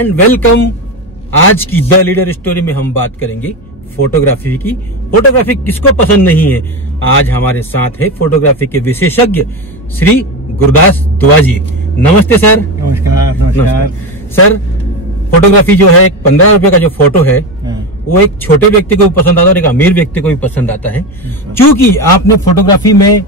And welcome. आज की the leader story में हम बात करेंगे फोटोग्राफी की। फोटोग्राफी किसको पसंद नहीं है। आज हमारे साथ है फोटोग्राफी के विशेषज्ञ श्री गुरदास दुआ जी। नमस्ते सर। नमस्कार। सर, फोटोग्राफी जो है 15 रुपए का जो फोटो है वो एक छोटे व्यक्ति को भी पसंद आता है और एक अमीर व्यक्ति को भी पसंद आता है। क्योंकि आपने फोटोग्राफी में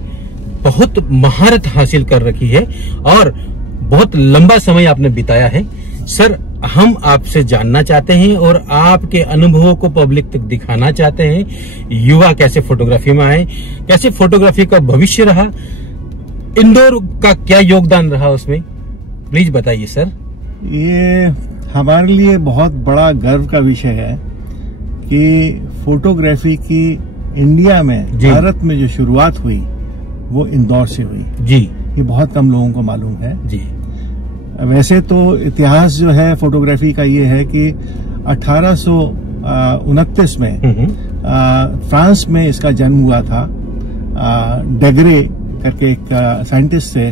बहुत महारत हासिल कर रखी है और बहुत लंबा समय आपने बिताया है। सर, हम आपसे जानना चाहते हैं और आपके अनुभवों को पब्लिक तक दिखाना चाहते हैं। युवा कैसे फोटोग्राफी में आए, कैसे फोटोग्राफी का भविष्य रहा, इंदौर का क्या योगदान रहा उसमें, प्लीज बताइए सर। ये हमारे लिए बहुत बड़ा गर्व का विषय है कि फोटोग्राफी की इंडिया में, भारत में जो शुरुआत हुई वो इंदौर से हुई जी। ये बहुत कम लोगों को मालूम है जी। वैसे तो इतिहास जो है फोटोग्राफी का ये है कि 1829 में फ्रांस में इसका जन्म हुआ था। डेगरे करके एक साइंटिस्ट थे,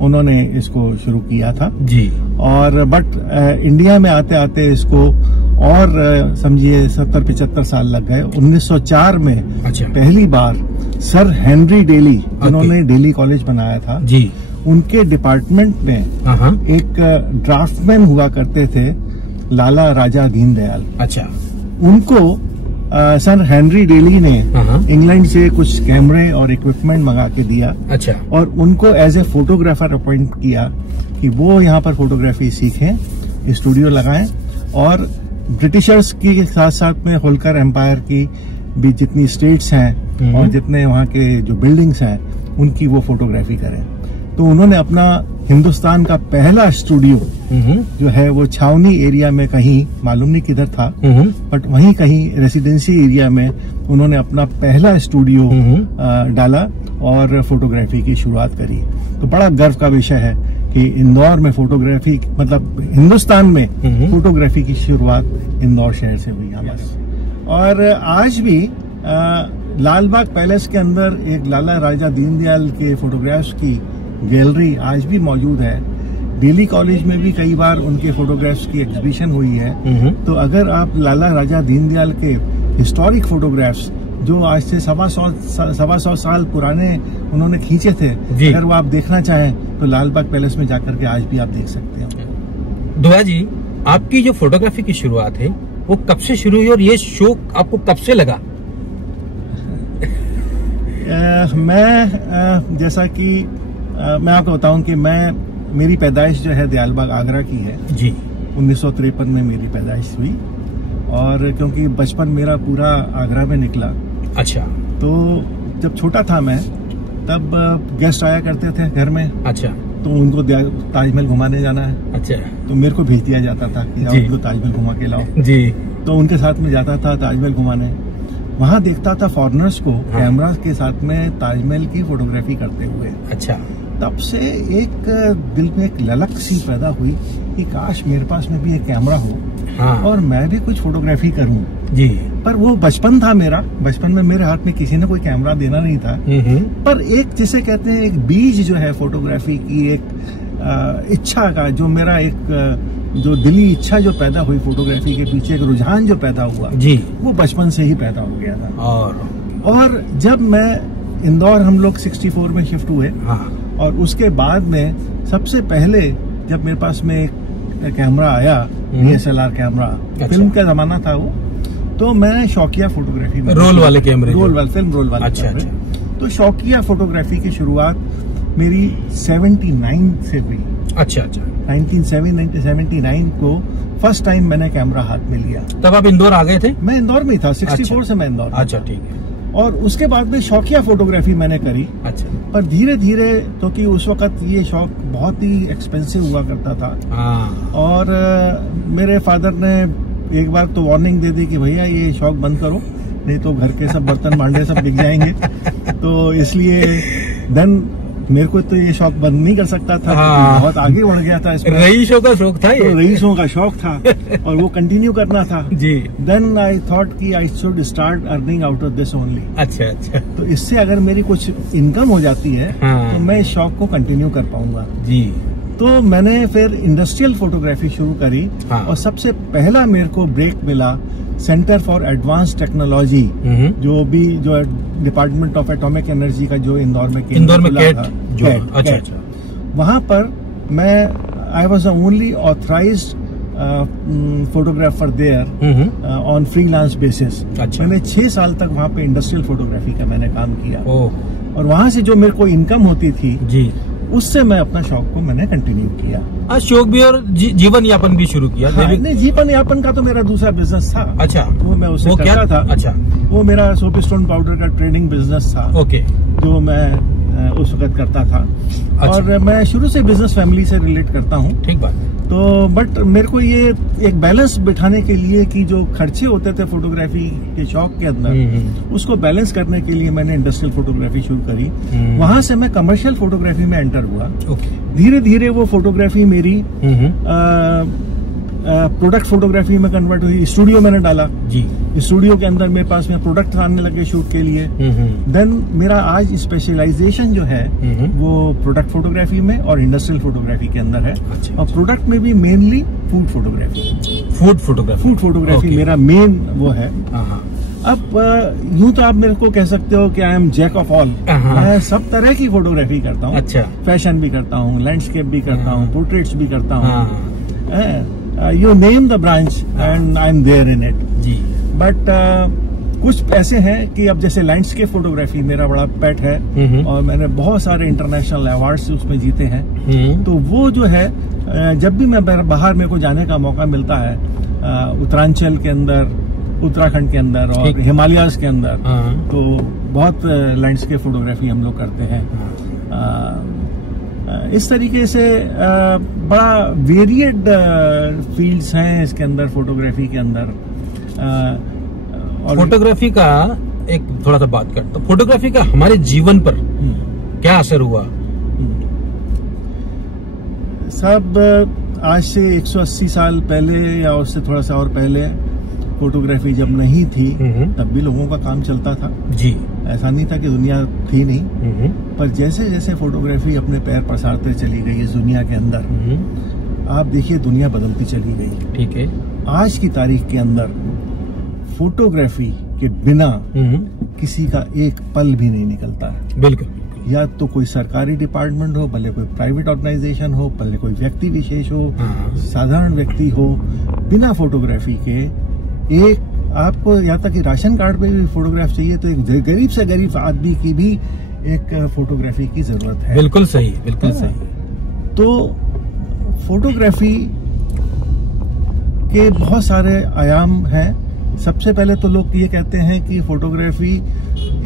उन्होंने इसको शुरू किया था जी। और बट इंडिया में आते आते इसको और समझिए 70-75 साल लग गए। 1904 में पहली बार सर हेनरी डेली, जिन्होंने डेली कॉलेज बनाया था जी, उनके डिपार्टमेंट में एक ड्राफ्टमैन हुआ करते थे लाला राजा दीनदयाल। अच्छा। उनको सर हेनरी डेली ने इंग्लैंड से कुछ कैमरे और इक्विपमेंट मंगा के दिया। अच्छा। और उनको एज ए फोटोग्राफर अपॉइंट किया कि वो यहाँ पर फोटोग्राफी सीखें, स्टूडियो लगाएं और ब्रिटिशर्स के साथ साथ में होलकर एम्पायर की भी जितनी स्टेट्स हैं और जितने वहाँ के जो बिल्डिंग्स हैं उनकी वो फोटोग्राफी करें। तो उन्होंने अपना हिंदुस्तान का पहला स्टूडियो जो है वो छावनी एरिया में कहीं, मालूम नहीं किधर था, बट वहीं कहीं रेसिडेंसी एरिया में उन्होंने अपना पहला स्टूडियो डाला और फोटोग्राफी की शुरुआत करी। तो बड़ा गर्व का विषय है कि इंदौर में फोटोग्राफी, मतलब हिंदुस्तान में फोटोग्राफी की शुरुआत इंदौर शहर से हुई हमारे। और आज भी लाल बाग पैलेस के अंदर एक लाला राजा दीनदयाल के फोटोग्राफ्स की गैलरी आज भी मौजूद है। डेली कॉलेज में भी कई बार उनके फोटोग्राफ्स की एग्जीबिशन हुई है। तो अगर आप लाला राजा दीनदयाल के हिस्टोरिक फोटोग्राफ्स जो आज से सवा सौ साल पुराने उन्होंने खींचे थे, अगर वो आप देखना चाहें तो लाल बाग पैलेस में जाकर के आज भी आप देख सकते हैं। दुआ जी, आपकी जो फोटोग्राफी की शुरुआत है वो कब से शुरू हुई और ये शौक आपको कब से लगा? मैं जैसा कि मैं आपको बताऊं कि मेरी पैदाइश जो है दयालबाग आगरा की है जी। 1953 में मेरी पैदाइश हुई और क्योंकि बचपन मेरा पूरा आगरा में निकला। अच्छा। तो जब छोटा था मैं, तब गेस्ट आया करते थे घर में। अच्छा। तो उनको ताजमहल घुमाने जाना है। अच्छा। तो मेरे को भेज दिया जाता था कि आप उनको ताजमहल घुमा के लाओ जी। तो उनके साथ में जाता था ताजमहल घुमाने। वहाँ देखता था फॉरेनर्स को कैमरा के साथ में ताजमहल की फोटोग्राफी करते हुए। अच्छा। तब से एक दिल में एक ललक सी पैदा हुई कि काश मेरे पास में भी एक कैमरा हो और मैं भी कुछ फोटोग्राफी करूं जी। पर वो बचपन था मेरा, बचपन में मेरे हाथ में किसी ने कोई कैमरा देना नहीं था। पर एक जिसे कहते हैं एक बीज जो है फोटोग्राफी की, एक इच्छा का, जो मेरा एक जो दिली इच्छा जो पैदा हुई फोटोग्राफी के पीछे, एक रुझान जो पैदा हुआ जी, वो बचपन से ही पैदा हो गया था। और जब मैं इंदौर, हम लोग 64 में शिफ्ट हुए और उसके बाद में सबसे पहले जब मेरे पास में एक कैमरा आया, DSLR कैमरा, फिल्म का जमाना था वो, तो मैं शौकिया फोटोग्राफी में, रोल वाले कैमरे, फिल्म रोल वाले कैमरे। तो शौकिया फोटोग्राफी की शुरुआत मेरी 79 से हुई। अच्छा। 1979 को फर्स्ट टाइम मैंने कैमरा हाथ में लिया। तब आप इंदौर आ गए थे? मैं इंदौर में था, 64 से मैं इंदौर। अच्छा, ठीक है। और उसके बाद में शौकिया फोटोग्राफी मैंने करी। अच्छा। पर धीरे धीरे, क्योंकि उस वक्त ये शौक बहुत ही एक्सपेंसिव हुआ करता था और मेरे फादर ने एक बार तो वार्निंग दे दी कि भैया ये शौक बंद करो, नहीं तो घर के सब बर्तन भांडे सब बिक जाएंगे। तो इसलिए देन मेरे को तो ये शौक बंद नहीं कर सकता था, बहुत आगे बढ़ गया था इसमें। रईसों का शौक था, तो रईसों का शौक था और वो कंटिन्यू करना था जी। देन आई थॉट कि I should start earning out of this only. अच्छा। तो इससे अगर मेरी कुछ इनकम हो जाती है तो मैं इस शौक को कंटिन्यू कर पाऊंगा जी। तो मैंने फिर इंडस्ट्रियल फोटोग्राफी शुरू करी। हाँ। और सबसे पहला मेरे को ब्रेक मिला सेंटर फॉर एडवांस टेक्नोलॉजी, जो डिपार्टमेंट ऑफ एटॉमिक एनर्जी का जो इंदौर में कैट जो अच्छा वहां पर मैं I was the only authorised photographer there on freelance basis. मैंने 6 साल तक वहाँ पे इंडस्ट्रियल फोटोग्राफी का मैंने काम किया। और वहाँ से जो मेरे को इनकम होती थी जी, उससे मैं अपना शौक को मैंने कंटिन्यू किया। शौक भी और जीवन यापन भी शुरू किया। हाँ, नहीं, जीवन यापन का तो मेरा दूसरा बिजनेस था। अच्छा, वो मैं उससे करता था। अच्छा, वो मेरा सोप स्टोन पाउडर का ट्रेडिंग बिजनेस था। ओके, जो मैं उस वक्त करता था। अच्छा। और मैं शुरू से बिजनेस फैमिली से रिलेट करता हूँ। ठीक बात। तो बट मेरे को ये एक बैलेंस बिठाने के लिए कि जो खर्चे होते थे फोटोग्राफी के शौक के अंदर, उसको बैलेंस करने के लिए मैंने इंडस्ट्रियल फोटोग्राफी शुरू करी। वहां से मैं कमर्शियल फोटोग्राफी में एंटर हुआ। धीरे धीरे वो फोटोग्राफी मेरी प्रोडक्ट फोटोग्राफी में कन्वर्ट हुई। स्टूडियो मैंने डाला जी, स्टूडियो के अंदर मेरे पास में प्रोडक्ट आने लगे शूट के लिए। देन मेरा आज स्पेशलाइजेशन जो है वो प्रोडक्ट फोटोग्राफी में और इंडस्ट्रियल फोटोग्राफी के अंदर है। अच्छा। और प्रोडक्ट में भी मेनली फूड फोटोग्राफी मेरा मेन वो है। अब यूं तो आप मेरे को कह सकते हो कि I am jack of all. मैं सब तरह की फोटोग्राफी करता हूँ। अच्छा। फैशन भी करता हूँ, लैंडस्केप भी करता हूँ, पोर्ट्रेट्स भी करता हूँ। You name the branch and I'm there in it. Ji. But कुछ ऐसे हैं कि अब जैसे लैंडस्केप फोटोग्राफी मेरा बड़ा पेट है और मैंने बहुत सारे इंटरनेशनल अवार्ड्स उसमें जीते हैं। तो वो जो है जब भी मैं बाहर मेरे को जाने का मौका मिलता है, उत्तरांचल के अंदर, उत्तराखंड के अंदर और हिमालयाज के अंदर, तो बहुत लैंडस्केप फोटोग्राफी हम लोग करते हैं। इस तरीके से बड़ा वेरिएड फील्ड्स हैं इसके अंदर, फोटोग्राफी के अंदर। और फोटोग्राफी का एक थोड़ा सा बात करता हूँ, फोटोग्राफी का हमारे जीवन पर क्या असर हुआ? सब आज से 180 साल पहले या उससे थोड़ा सा और पहले फोटोग्राफी जब नहीं थी तब भी लोगों का काम चलता था जी। ऐसा नहीं था कि दुनिया थी नहीं, पर जैसे जैसे फोटोग्राफी अपने पैर पसारते चली गई इस दुनिया के अंदर, आप देखिए दुनिया बदलती चली गई। ठीक है। आज की तारीख के अंदर फोटोग्राफी के बिना किसी का एक पल भी नहीं निकलता है। बिल्कुल। या तो कोई सरकारी डिपार्टमेंट हो, भले कोई प्राइवेट ऑर्गेनाइजेशन हो, भले कोई व्यक्ति विशेष हो, साधारण व्यक्ति हो, बिना फोटोग्राफी के एक आपको यहाँ तक कि राशन कार्ड पे भी फोटोग्राफ चाहिए तो एक गरीब से गरीब आदमी की भी एक फोटोग्राफी की जरूरत है। बिल्कुल सही, बिल्कुल सही। तो फोटोग्राफी के बहुत सारे आयाम हैं। सबसे पहले तो लोग ये कहते हैं कि फोटोग्राफी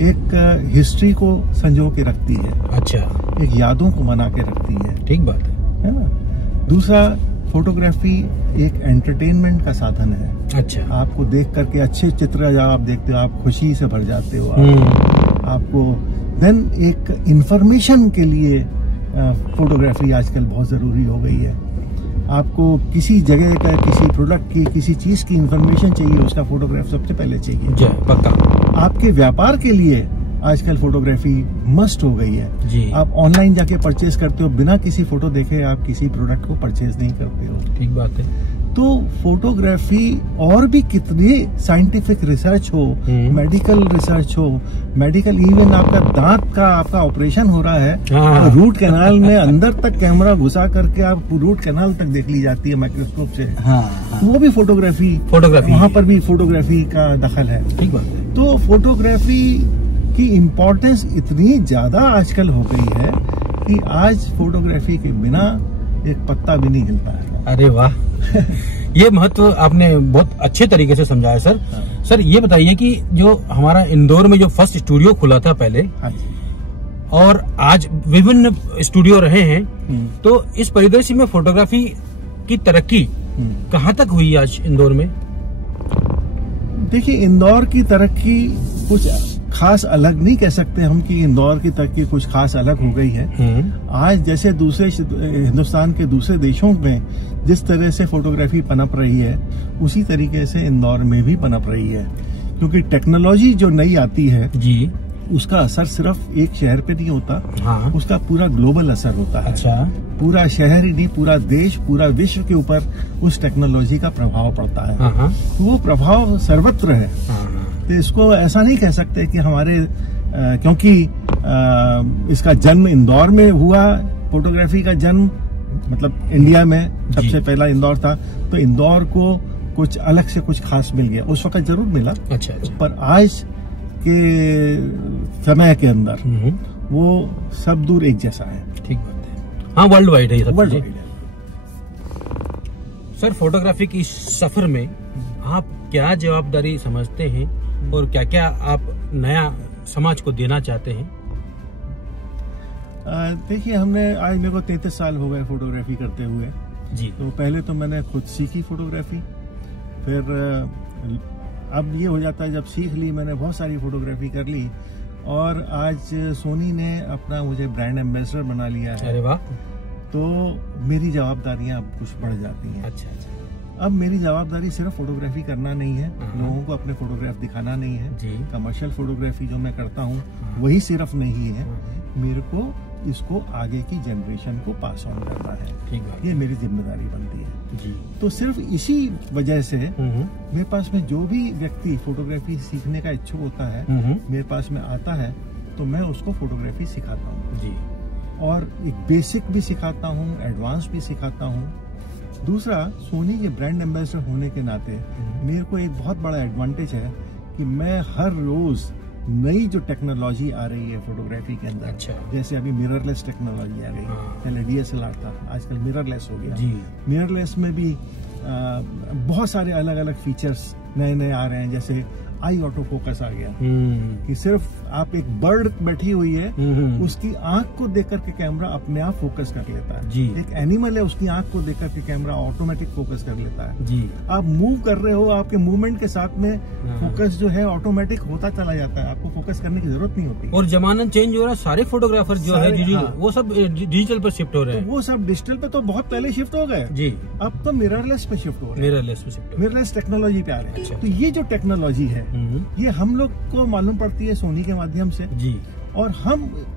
एक हिस्ट्री को संजो के रखती है। अच्छा। एक यादों को बना के रखती है। ठीक बात है ना। दूसरा, फोटोग्राफी एक एंटरटेनमेंट का साधन है। अच्छा। आपको देख करके अच्छे चित्र जब आप देखते हो आप खुशी से भर जाते हो। आपको देन एक इंफॉर्मेशन के लिए फोटोग्राफी आजकल बहुत जरूरी हो गई है। आपको किसी जगह का, किसी प्रोडक्ट की, किसी चीज की इंफॉर्मेशन चाहिए, उसका फोटोग्राफ सबसे पहले चाहिए। पक्का। आपके व्यापार के लिए आजकल फोटोग्राफी मस्ट हो गई है जी। आप ऑनलाइन जाके परचेज करते हो, बिना किसी फोटो देखे आप किसी प्रोडक्ट को परचेज नहीं करते हो। ठीक बात है। तो फोटोग्राफी और भी कितनी साइंटिफिक रिसर्च हो, मेडिकल रिसर्च हो, मेडिकल इवन आपका दांत का आपका ऑपरेशन हो रहा है तो रूट कैनाल में अंदर तक कैमरा घुसा करके आप रूट कैनाल तक देख ली जाती है माइक्रोस्कोप से। वो भी फोटोग्राफी वहाँ पर भी फोटोग्राफी का दखल है। ठीक बात है। तो फोटोग्राफी की इम्पोर्टेंस इतनी ज्यादा आजकल हो गई है कि आज फोटोग्राफी के बिना एक पत्ता भी नहीं हिलता है। अरे वाह ये महत्व आपने बहुत अच्छे तरीके से समझाया सर। सर ये बताइए कि जो हमारा इंदौर में जो फर्स्ट स्टूडियो खुला था पहले और आज विभिन्न स्टूडियो रहे हैं, तो इस परिदृश्य में फोटोग्राफी की तरक्की कहाँ तक हुई आज इंदौर में? देखिए, इंदौर की तरक्की कुछ खास अलग नहीं कह सकते हम कि इंदौर की तरक्की कुछ खास अलग हो गई है। आज जैसे दूसरे हिंदुस्तान के दूसरे देशों में जिस तरह से फोटोग्राफी पनप रही है, उसी तरीके से इंदौर में भी पनप रही है। क्योंकि टेक्नोलॉजी जो नई आती है जी, उसका असर सिर्फ एक शहर पे नहीं होता। उसका पूरा ग्लोबल असर होता है। अच्छा। पूरा शहर ही नहीं, पूरा देश, पूरा विश्व के ऊपर उस टेक्नोलॉजी का प्रभाव पड़ता है। तो वो प्रभाव सर्वत्र है। तो इसको ऐसा नहीं कह सकते कि हमारे क्योंकि इसका जन्म इंदौर में हुआ, फोटोग्राफी का जन्म मतलब इंडिया में सबसे पहला इंदौर था, तो इंदौर को कुछ अलग से कुछ खास मिल गया, उस वक्त जरूर मिला। अच्छा। पर आज के समय के अंदर वो सब दूर एक जैसा है। ठीक बात है। हाँ, वर्ल्ड वाइड है, वर्ल्ड वाइड है। सर, फोटोग्राफी की सफर में आप क्या जवाबदारी समझते हैं और क्या क्या आप नया समाज को देना चाहते हैं? देखिए, हमने आज मेरे को 33 साल हो गए फोटोग्राफी करते हुए जी। तो पहले तो मैंने खुद सीखी फोटोग्राफी, फिर अब ये हो जाता है जब सीख ली मैंने, बहुत सारी फोटोग्राफी कर ली और आज सोनी ने अपना मुझे ब्रांड एम्बेसडर बना लिया है। अरे वाह। तो मेरी जवाबदारियां अब कुछ बढ़ जाती हैं। अच्छा। अब मेरी जवाबदारी सिर्फ फोटोग्राफी करना नहीं है, लोगों को अपने फोटोग्राफ दिखाना नहीं है। कमर्शियल फोटोग्राफी जो मैं करता हूँ वही सिर्फ नहीं है, मेरे को इसको आगे की जनरेशन को पास ऑन करना है। ये मेरी जिम्मेदारी बनती है जी। तो सिर्फ इसी वजह से मेरे पास में जो भी व्यक्ति फोटोग्राफी सीखने का इच्छुक होता है, मेरे पास में आता है, तो मैं उसको फोटोग्राफी सिखाता हूँ जी। और एक बेसिक भी सिखाता हूँ, एडवांस भी सिखाता हूँ। दूसरा, सोनी के ब्रांड एम्बेसडर होने के नाते मेरे को एक बहुत बड़ा एडवांटेज है कि मैं हर रोज नई जो टेक्नोलॉजी आ रही है फोटोग्राफी के अंदर, अच्छा। जैसे अभी मिररलेस टेक्नोलॉजी आ गई, पहले डीएसएलआर था, आजकल मिररलेस हो गया जी। मिररलेस में भी बहुत सारे अलग अलग फीचर्स नए नए आ रहे हैं, जैसे आई ऑटो फोकस आ गया कि सिर्फ आप एक बर्ड बैठी हुई है, उसकी आंख को देख करके कैमरा अपने आप फोकस कर लेता है जी। एक एनिमल है, उसकी आंख को देख करके कैमरा ऑटोमेटिक फोकस कर लेता है जी। आप मूव कर रहे हो, आपके मूवमेंट के साथ में फोकस जो है ऑटोमेटिक होता चला जाता है, आपको फोकस करने की जरूरत नहीं होती। और जमाना चेंज हो रहा है, सारे फोटोग्राफर जो है वो सब डिजिटल पर शिफ्ट हो रहे हैं। वो सब डिजिटल पे तो बहुत पहले शिफ्ट हो गए जी। अब तो मिररलेस पे शिफ्ट हो रहे हैं, मिररलेस टेक्नोलॉजी पे आ रहे हैं। तो ये जो टेक्नोलॉजी है ये हम लोग को मालूम पड़ती है सोनी के माध्यम से जी। और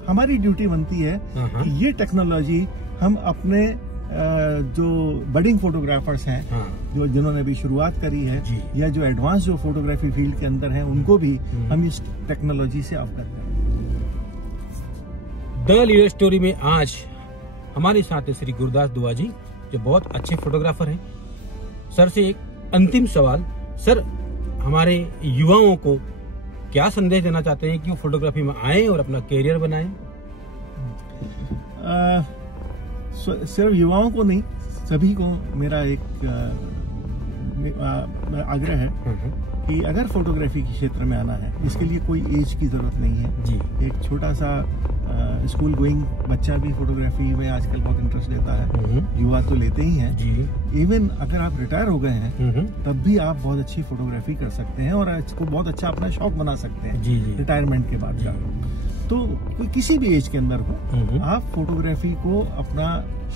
हमारी ड्यूटी बनती है कि ये टेक्नोलॉजी हम अपने जो बडिंग फोटोग्राफर्स हैं, जो जिन्होंने अभी शुरुआत करी है, या जो एडवांस जो फोटोग्राफी फील्ड के अंदर हैं, उनको भी हम इस टेक्नोलॉजी से अवगत करें। द लीडर स्टोरी में आज हमारे साथ है श्री गुरदास दुआ जी, जो बहुत अच्छे फोटोग्राफर हैं। सर से एक अंतिम सवाल, सर हमारे युवाओं को क्या संदेश देना चाहते हैं कि वो फोटोग्राफी में आए और अपना कैरियर बनाएं? सिर्फ युवाओं को नहीं, सभी को मेरा एक आग्रह है कि अगर फोटोग्राफी के क्षेत्र में आना है, इसके लिए कोई एज की जरूरत नहीं है जी। एक छोटा सा स्कूल गोइंग बच्चा भी फोटोग्राफी में आजकल बहुत इंटरेस्ट लेता है, युवा तो लेते ही हैं जी। इवन अगर आप रिटायर हो गए हैं तब भी आप बहुत अच्छी फोटोग्राफी कर सकते हैं और इसको बहुत अच्छा अपना शौक बना सकते हैं जी। रिटायरमेंट के बाद का। तो कोई किसी भी एज के अंदर हो, आप फोटोग्राफी को अपना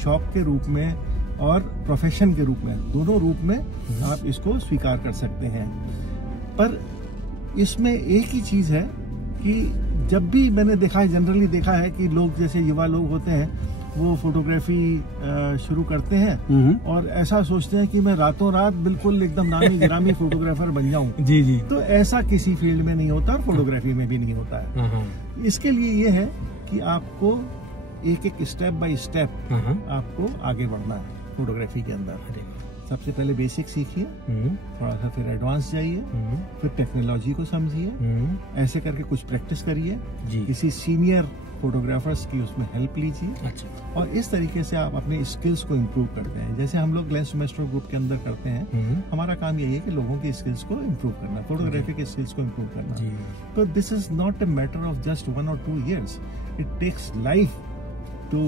शौक के रूप में और प्रोफेशन के रूप में, दोनों रूप में आप इसको स्वीकार कर सकते हैं। पर इसमें एक ही चीज है कि जब भी मैंने देखा है, जनरली देखा है कि लोग जैसे युवा लोग होते हैं, वो फोटोग्राफी शुरू करते हैं और ऐसा सोचते हैं कि मैं रातों रात बिल्कुल एकदम नामी गिरामी फोटोग्राफर बन जाऊं जी जी। तो ऐसा किसी फील्ड में नहीं होता और फोटोग्राफी में भी नहीं होता है। इसके लिए ये है कि आपको एक एक स्टेप बाय स्टेप आपको आगे बढ़ना है फोटोग्राफी के अंदर। सबसे पहले बेसिक सीखिए, थोड़ा सा फिर एडवांस जाइए, फिर टेक्नोलॉजी को समझिए, ऐसे करके कुछ प्रैक्टिस करिए, किसी सीनियर फोटोग्राफर्स की उसमें हेल्प लीजिए। अच्छा। और इस तरीके से आप अपने स्किल्स को इम्प्रूव करते हैं। जैसे हम लोग ग्लेंस मेस्ट्रो ग्रुप के अंदर करते हैं, हमारा काम यही है कि लोगों के स्किल्स को इम्प्रूव करना, फोटोग्राफी के स्किल्स को इम्प्रूव करना। तो this is not a matter of just 1 or 2 years, it takes life to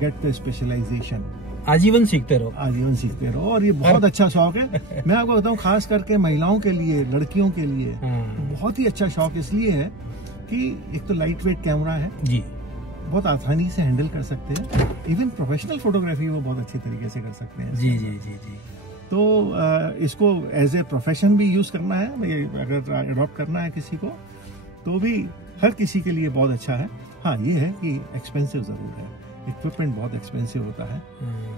get the specialisation. आजीवन सीखते रहो, आजीवन सीखते रहो। और ये बहुत अच्छा शौक है। मैं आपको बताऊं, खास करके महिलाओं के लिए, लड़कियों के लिए बहुत ही अच्छा शौक इसलिए है कि एक तो लाइट वेट कैमरा है जी, बहुत आसानी से हैंडल कर सकते हैं। इवन प्रोफेशनल फोटोग्राफी वो बहुत अच्छी तरीके से कर सकते हैं जी जी जी जी। तो इसको एज ए प्रोफेशन भी यूज करना है, अगर अडॉप्ट करना है किसी को, तो भी हर किसी के लिए बहुत अच्छा है। हाँ, ये है कि एक्सपेंसिव जरूर है, इक्विपमेंट बहुत एक्सपेंसिव होता है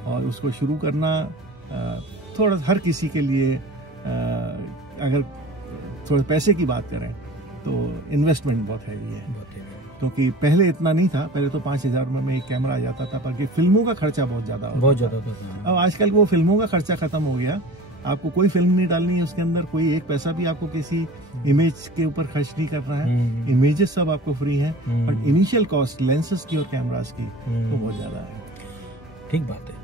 और उसको शुरू करना थोड़ा हर किसी के लिए, अगर थोड़े पैसे की बात करें तो इन्वेस्टमेंट बहुत हैवी है, क्योंकि पहले इतना नहीं था। पहले तो 5,000 रुपये में एक कैमरा आ जाता था, पर फिल्मों का खर्चा बहुत ज्यादा होता था। अब आजकल वो फिल्मों का खर्चा खत्म हो गया, आपको कोई फिल्म नहीं डालनी है उसके अंदर, कोई एक पैसा भी आपको किसी इमेज के ऊपर खर्च नहीं करना है, इमेजेस सब आपको फ्री हैं, बट इनिशियल कॉस्ट लेंसेज की और कैमरास की वो बहुत ज्यादा है। ठीक बात है।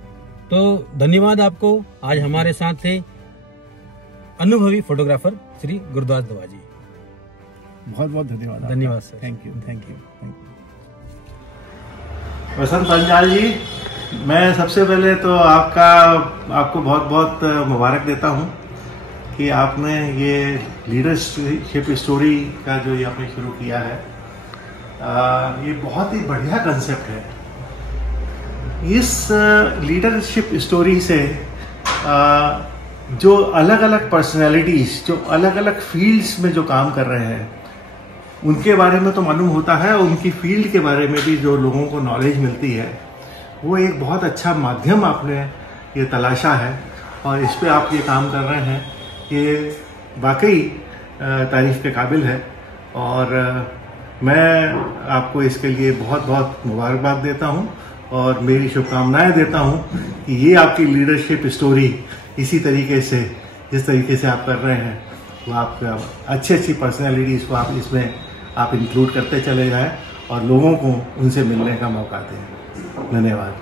तो धन्यवाद आपको। आज हमारे साथ थे अनुभवी फोटोग्राफर श्री गुरदास दवा जी। बहुत बहुत धन्यवाद। धन्यवाद sir. Thank you, thank you, thank you. Vasant Panjal ji, मैं सबसे पहले तो आपको बहुत बहुत मुबारक देता हूं कि आपने ये लीडरशिप स्टोरी का जो ये आपने शुरू किया है, ये बहुत ही बढ़िया कंसेप्ट है। इस लीडरशिप स्टोरी से जो अलग अलग पर्सनैलिटीज, जो अलग अलग फील्ड्स में जो काम कर रहे हैं, उनके बारे में तो मालूम होता है, उनकी फील्ड के बारे में भी जो लोगों को नॉलेज मिलती है, वो एक बहुत अच्छा माध्यम आपने ये तलाशा है और इस पे आप ये काम कर रहे हैं, ये वाकई तारीफ के काबिल है। और मैं आपको इसके लिए बहुत बहुत मुबारकबाद देता हूँ और मेरी शुभकामनाएं देता हूँ कि ये आपकी लीडरशिप स्टोरी इसी तरीके से, जिस तरीके से आप कर रहे हैं, वो आप अच्छी पर्सनैलिटीज को आप इसमें आप इंक्लूड करते चले जाएं और लोगों को उनसे मिलने का मौका दें। धन्यवाद।